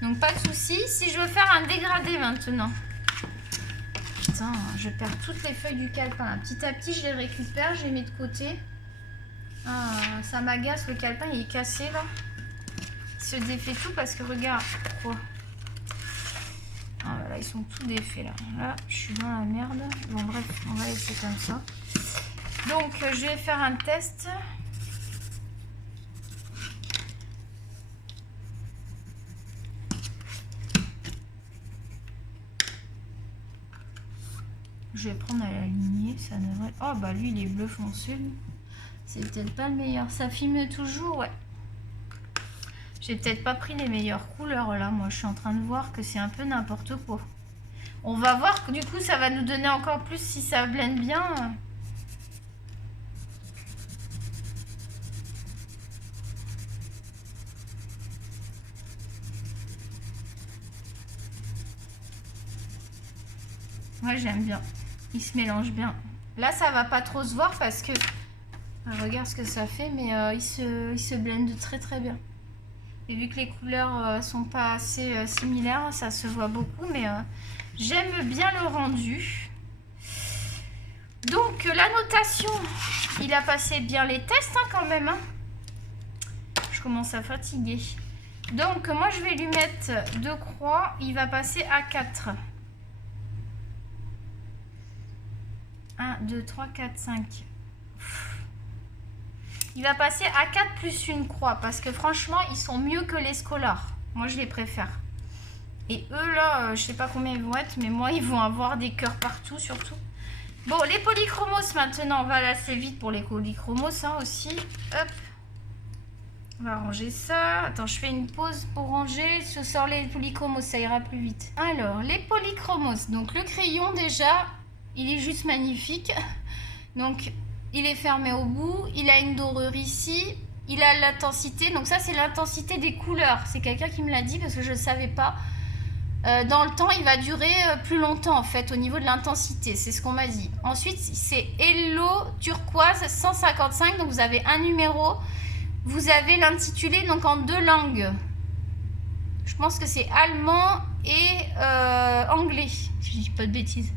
Donc pas de souci. Si je veux faire un dégradé maintenant. Putain, je perds toutes les feuilles du calepin. Là. Petit à petit je les récupère, je les mets de côté. Ah, ça m'agace, le calepin il est cassé là. Il se défait tout parce que regarde, pourquoi. Ah là, ils sont tous défaits là. Là, je suis dans la merde. Bon bref, on va laisser comme ça. Donc, je vais faire un test. Je vais prendre à la lignée, ça devrait... Oh bah lui il est bleu foncé. C'est peut-être pas le meilleur. Ça filme toujours, ouais. J'ai peut-être pas pris les meilleures couleurs là. Moi, je suis en train de voir que c'est un peu n'importe quoi. On va voir que du coup, ça va nous donner encore plus si ça blende bien. Ouais, j'aime bien. Il se mélange bien. Là, ça va pas trop se voir parce que... Regarde ce que ça fait, mais il se blende très très bien. Et vu que les couleurs sont pas assez similaires, ça se voit beaucoup, mais j'aime bien le rendu. Donc la notation, il a passé bien les tests hein, quand même. Hein. Je commence à fatiguer. Donc moi je vais lui mettre 2 croix, il va passer à 4. 1, 2, 3, 4, 5. Il va passer à 4 plus une croix parce que franchement, ils sont mieux que les scolaires. Moi, je les préfère. Et eux, là, je sais pas combien ils vont être, mais moi, ils vont avoir des cœurs partout, surtout. Bon, les polychromos, maintenant, on va assez vite pour les polychromos hein, aussi. Hop. On va ranger ça. Attends, je fais une pause pour ranger. Je sors les polychromos, ça ira plus vite. Alors, les polychromos. Donc, le crayon, déjà, il est juste magnifique. Donc... Il est fermé au bout, il a une dorure ici, il a l'intensité. Donc ça, c'est l'intensité des couleurs. C'est quelqu'un qui me l'a dit parce que je ne savais pas. Dans le temps, il va durer plus longtemps en fait au niveau de l'intensité. C'est ce qu'on m'a dit. Ensuite, c'est Hello Turquoise 155. Donc vous avez un numéro. Vous avez l'intitulé donc en 2 langues. Je pense que c'est allemand et anglais. Je dis pas de bêtises.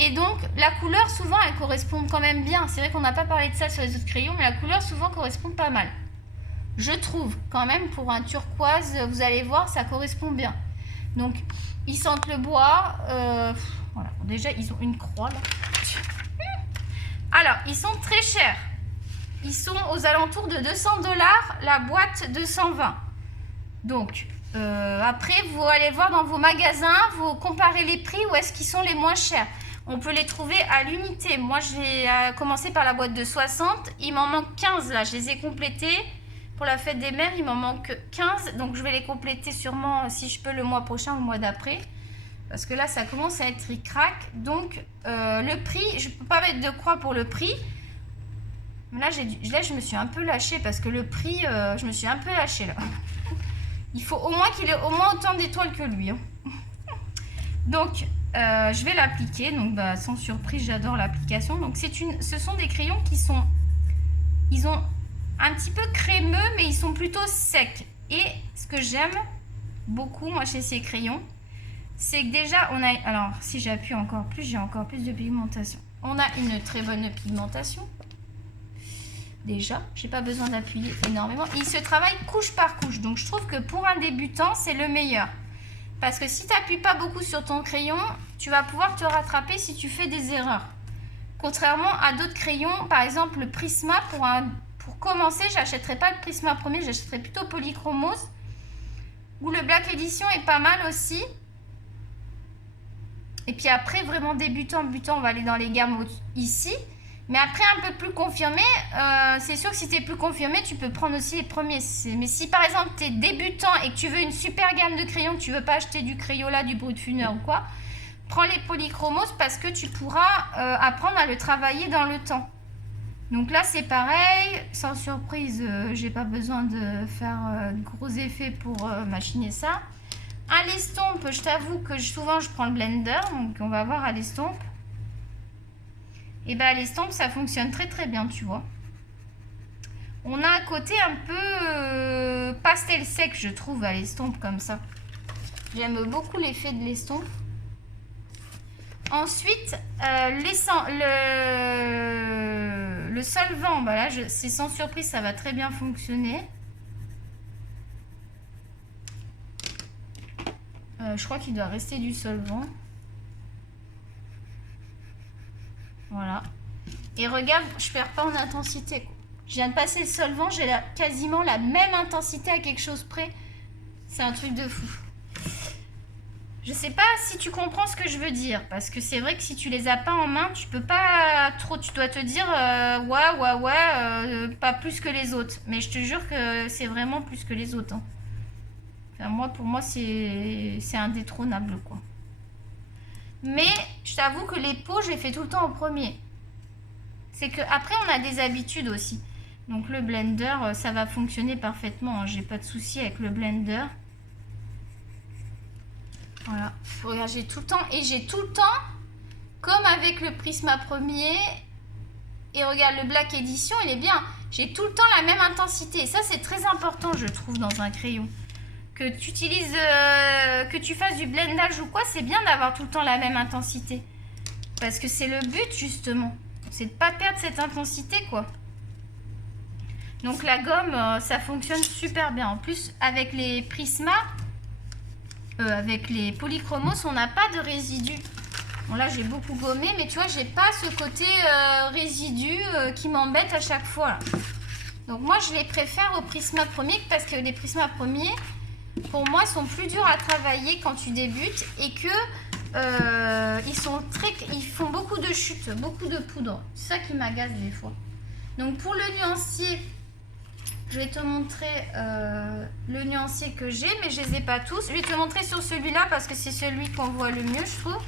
Et donc, la couleur, souvent, elle correspond quand même bien. C'est vrai qu'on n'a pas parlé de ça sur les autres crayons, mais la couleur, souvent, correspond pas mal. Je trouve, quand même, pour un turquoise, vous allez voir, ça correspond bien. Donc, ils sentent le bois. Voilà. Déjà, ils ont une croix, là. Alors, ils sont très chers. Ils sont aux alentours de 200 $, la boîte 220. Donc, après, vous allez voir dans vos magasins, vous comparez les prix, où est-ce qu'ils sont les moins chers. On peut les trouver à l'unité. Moi, j'ai commencé par la boîte de 60. Il m'en manque 15 là. Je les ai complétés. Pour la fête des mères, il m'en manque 15. Donc, je vais les compléter sûrement, si je peux, le mois prochain ou le mois d'après. Parce que là, ça commence à être ric-rac. Donc, le prix, je ne peux pas mettre de croix pour le prix. Là, je me suis un peu lâchée parce que le prix, je me suis un peu lâchée là. Il faut au moins qu'il ait au moins autant d'étoiles que lui. Hein. Donc, je vais l'appliquer. Donc, bah, sans surprise, j'adore l'application. Donc, ce sont des crayons qui sont... Ils ont un petit peu crémeux, mais ils sont plutôt secs. Et ce que j'aime beaucoup, moi, chez ces crayons, c'est que déjà, on a... Alors, si j'appuie encore plus, j'ai encore plus de pigmentation. On a une très bonne pigmentation. Déjà, j'ai pas besoin d'appuyer énormément. Il se travaille couche par couche. Donc, je trouve que pour un débutant, c'est le meilleur. Parce que si tu n'appuies pas beaucoup sur ton crayon, tu vas pouvoir te rattraper si tu fais des erreurs. Contrairement à d'autres crayons, par exemple le Prisma, pour commencer, j'achèterai pas le Prisma premier, j'achèterai plutôt Polychromos. Ou le Black Edition est pas mal aussi. Et puis après, vraiment débutant, on va aller dans les gammes ici. Mais après, un peu plus confirmé, c'est sûr que si tu es plus confirmé, tu peux prendre aussi les premiers. Mais si par exemple, tu es débutant et que tu veux une super gamme de crayons, que tu veux pas acheter du Crayola, du Brutfuner ou quoi, prends les Polychromos parce que tu pourras apprendre à le travailler dans le temps. Donc là, c'est pareil. Sans surprise, j'ai pas besoin de faire de gros effets pour machiner ça. À l'estompe, je t'avoue que souvent, je prends le blender. Donc, on va voir à l'estompe. Et bien à l'estompe, ça fonctionne très très bien, tu vois. On a un côté un peu pastel sec, je trouve, à l'estompe comme ça. J'aime beaucoup l'effet de l'estompe. Ensuite, le solvant, bah là, c'est sans surprise, ça va très bien fonctionner. Je crois qu'il doit rester du solvant. Voilà. Et regarde, je perds pas en intensité. Je viens de passer le solvant, j'ai quasiment la même intensité à quelque chose près. C'est un truc de fou. Je sais pas si tu comprends ce que je veux dire. Parce que c'est vrai que si tu les as pas en main, tu peux pas trop... Tu dois te dire, ouais, pas plus que les autres. Mais je te jure que c'est vraiment plus que les autres. Hein. Enfin, pour moi, c'est indétrônable, quoi. Mais je t'avoue que les pots, je les fais tout le temps en premier. C'est qu'après, on a des habitudes aussi. Donc le blender, ça va fonctionner parfaitement. Hein. J'ai pas de souci avec le blender. Voilà. Regarde, j'ai tout le temps. Et j'ai tout le temps, comme avec le Prisma premier. Et regarde, le Black Edition, il est bien. J'ai tout le temps la même intensité. Et ça, c'est très important, je trouve, dans un crayon. Que tu utilises, que tu fasses du blendage ou quoi, c'est bien d'avoir tout le temps la même intensité. Parce que c'est le but, justement. C'est de ne pas perdre cette intensité, quoi. Donc la gomme, ça fonctionne super bien. En plus, avec les Prisma, avec les Polychromos, on n'a pas de résidus. Bon, là, j'ai beaucoup gommé, mais tu vois, j'ai pas ce côté résidu qui m'embête à chaque fois. Là. Donc moi, je les préfère au Prisma premier parce que les Prisma premiers, pour moi, sont plus durs à travailler quand tu débutes et que ils font beaucoup de chutes, beaucoup de poudre. C'est ça qui m'agace des fois. Donc pour le nuancier, je vais te montrer le nuancier que j'ai, mais je les ai pas tous. Je vais te montrer sur celui-là parce que c'est celui qu'on voit le mieux, je trouve.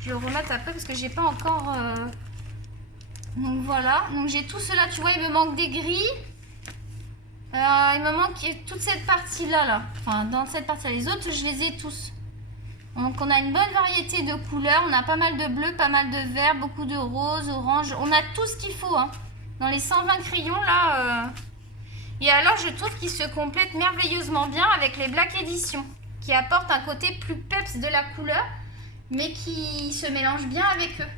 Je vais le remettre après parce que j'ai pas encore... Donc voilà, donc j'ai tout cela, tu vois, il me manque des gris. Il me manque toute cette partie-là, là. Enfin, dans cette partie-là. Les autres, je les ai tous. Donc, on a une bonne variété de couleurs. On a pas mal de bleu, pas mal de vert, beaucoup de rose, orange. On a tout ce qu'il faut, hein. Dans les 120 crayons, là. Et alors, je trouve qu'ils se complètent merveilleusement bien avec les Black Edition, qui apportent un côté plus peps de la couleur, mais qui se mélangent bien avec eux.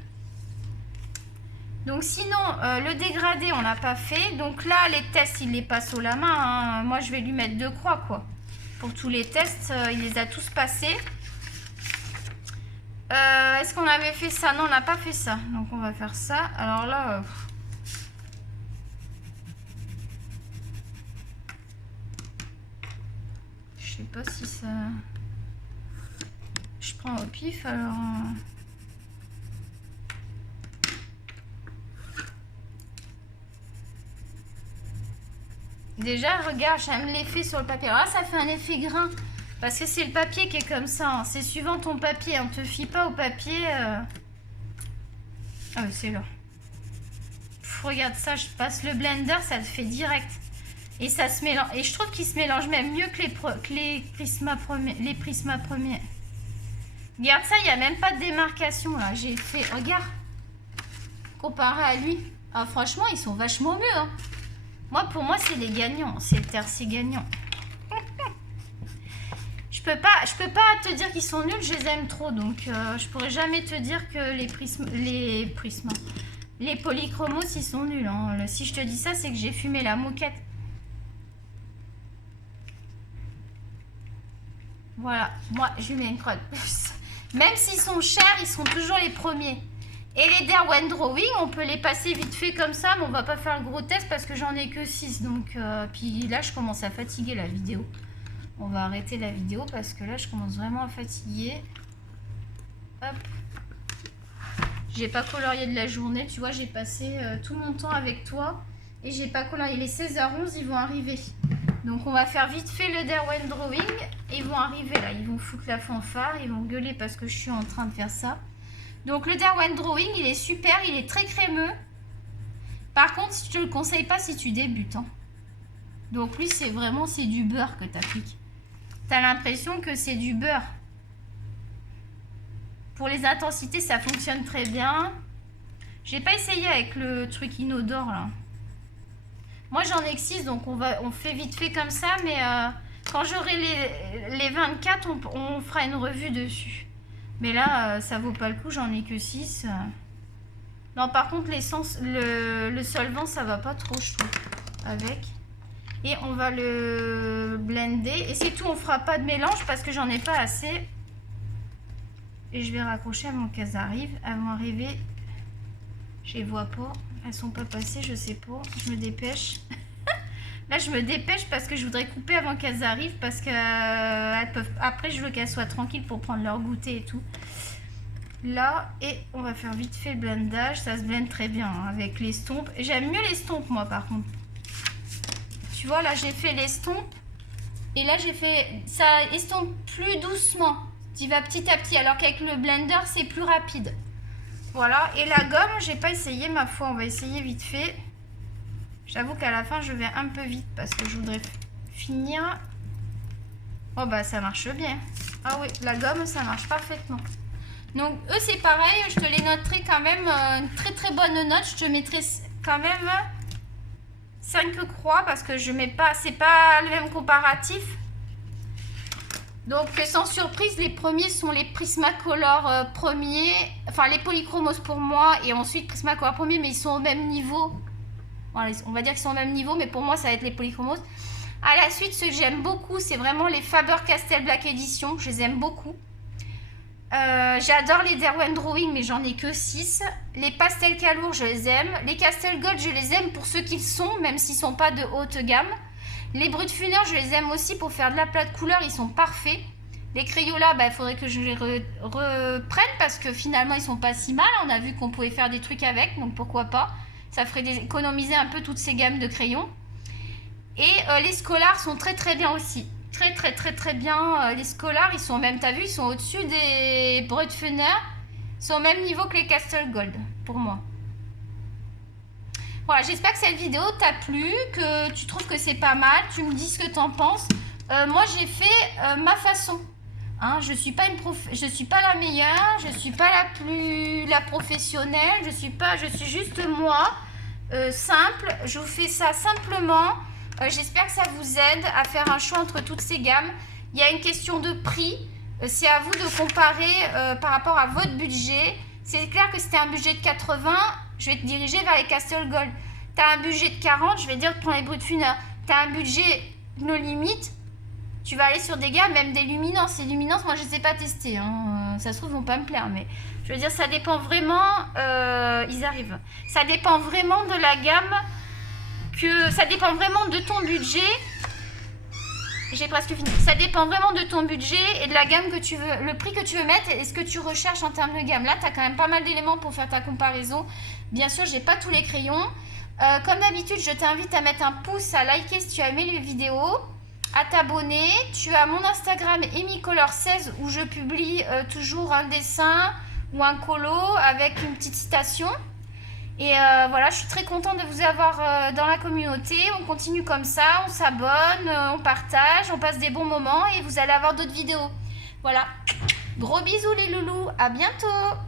Donc sinon, le dégradé, on l'a pas fait. Donc là, les tests, il les passe au la main. Hein. Moi, je vais lui mettre 2 croix, quoi. Pour tous les tests, il les a tous passés. Est-ce qu'on avait fait ça? Non, on n'a pas fait ça. Donc on va faire ça. Alors là... je sais pas si ça... Je prends au pif, alors... Déjà, regarde, j'aime l'effet sur le papier. Alors là, ça fait un effet grain. Parce que c'est le papier qui est comme ça. Hein. C'est suivant ton papier. On ne te fie pas au papier. Ah, mais c'est là. Regarde ça, je passe le blender, ça le fait direct. Et ça se mélange. Et je trouve qu'il se mélange même mieux que les Prisma premiers. Regarde ça, il n'y a même pas de démarcation là. J'ai fait, regarde. Comparé à lui. Ah, franchement, ils sont vachement mieux. Hein. Moi, pour moi, c'est les gagnants. C'est le tercé gagnant. Je peux pas te dire qu'ils sont nuls, je les aime trop. Donc, je pourrais jamais te dire que les polychromos, ils sont nuls. Hein. Si je te dis ça, c'est que j'ai fumé la moquette. Voilà, moi, je lui mets une croix de plus. Même s'ils sont chers, ils sont toujours les premiers. Et les Derwent Drawing, on peut les passer vite fait comme ça, mais on va pas faire le gros test parce que j'en ai que 6. Donc, puis là, je commence à fatiguer la vidéo. On va arrêter la vidéo parce que là, je commence vraiment à fatiguer. Hop. J'ai pas colorié de la journée, tu vois, j'ai passé tout mon temps avec toi. Et j'ai pas colorié. Les 16h11, ils vont arriver. Donc, on va faire vite fait le Derwent Drawing. Ils vont arriver là, ils vont foutre la fanfare, ils vont gueuler parce que je suis en train de faire ça. Donc le Derwent Drawing, il est super, il est très crémeux. Par contre, je te le conseille pas si tu débutes. Hein. Donc lui, c'est du beurre que tu appliques. Tu as l'impression que c'est du beurre. Pour les intensités, ça fonctionne très bien. J'ai pas essayé avec le truc inodore là. Moi, j'en ai que 6, donc on fait vite fait comme ça, mais quand j'aurai les 24, on fera une revue dessus. Mais là, ça vaut pas le coup, j'en ai que 6. Non, par contre, l'essence, le solvant, ça va pas trop, je trouve, avec. Et on va le blender. Et c'est tout, on fera pas de mélange parce que j'en ai pas assez. Et je vais raccrocher avant qu'elles arrivent. Elles vont arriver. Je les vois pas. Elles sont pas passées, je sais pas. Je me dépêche. Là, je me dépêche parce que je voudrais couper avant qu'elles arrivent parce que après, je veux qu'elles soient tranquilles pour prendre leur goûter et tout. Là, et on va faire vite fait le blendage. Ça se blende très bien hein, avec l'estompe. J'aime mieux l'estompe, moi, par contre. Tu vois, là, j'ai fait l'estompe. Et là, j'ai fait... Ça estompe plus doucement. Tu vas petit à petit. Alors qu'avec le blender, c'est plus rapide. Voilà. Et la gomme, j'ai pas essayé, ma foi. On va essayer vite fait. J'avoue qu'à la fin, je vais un peu vite parce que je voudrais finir. Oh, bah, ça marche bien. Ah oui, la gomme, ça marche parfaitement. Donc, eux, c'est pareil. Je te les noterai quand même une très, très bonne note. Je te mettrai quand même 5 croix parce que je mets pas... C'est pas le même comparatif. Donc, sans surprise, les premiers sont les Prismacolor premiers. Enfin, les Polychromos pour moi et ensuite Prismacolor premiers, mais ils sont au même niveau. Voilà, on va dire qu'ils sont au même niveau, mais pour moi, ça va être les Polychromos. À la suite, ceux que j'aime beaucoup, c'est vraiment les Faber-Castell Black Edition. Je les aime beaucoup. J'adore les Derwent Drawing, mais j'en ai que 6. Les Pastel Calour, je les aime. Les Castel Gold, je les aime pour ceux qu'ils sont, même s'ils ne sont pas de haute gamme. Les Brutfuner, je les aime aussi pour faire de la plate couleur, ils sont parfaits. Les Crayola, bah, il faudrait que je les reprenne parce que finalement, ils sont pas si mal. On a vu qu'on pouvait faire des trucs avec, donc pourquoi pas. Ça ferait économiser un peu toutes ces gammes de crayons. Et les Scholars sont très très bien aussi. Très très très très bien. Les Scholars, ils sont même, t'as vu, ils sont au-dessus des Brutfuner. Ils sont au même niveau que les Castle Gold, pour moi. Voilà, j'espère que cette vidéo t'a plu, que tu trouves que c'est pas mal. Tu me dis ce que t'en penses. Moi, j'ai fait ma façon. Hein, je suis pas la meilleure, je suis pas la professionnelle, je suis juste moi, simple. Je vous fais ça simplement. J'espère que ça vous aide à faire un choix entre toutes ces gammes. Il y a une question de prix. C'est à vous de comparer par rapport à votre budget. C'est clair que si tu as un budget de 80, je vais te diriger vers les Castle Gold. Tu as un budget de 40, je vais dire de prendre les Brutfuner. Tu as un budget no limite, tu vas aller sur des gammes, même des luminances. Les luminances, moi je ne les ai pas testées. Hein. Ça se trouve, ils vont pas me plaire. Mais je veux dire, ça dépend vraiment. Ils arrivent. Ça dépend vraiment de la gamme. Ça dépend vraiment de ton budget. J'ai presque fini. Ça dépend vraiment de ton budget et de la gamme que tu veux, le prix que tu veux mettre et ce que tu recherches en termes de gamme. Là, tu as quand même pas mal d'éléments pour faire ta comparaison. Bien sûr, j'ai pas tous les crayons. Comme d'habitude, je t'invite à mettre un pouce, à liker si tu as aimé les vidéos, à t'abonner. Tu as mon Instagram EmiColor16 où je publie toujours un dessin ou un colo avec une petite citation. Et voilà, je suis très contente de vous avoir dans la communauté. On continue comme ça, on s'abonne, on partage, on passe des bons moments et vous allez avoir d'autres vidéos. Voilà. Gros bisous les loulous, à bientôt!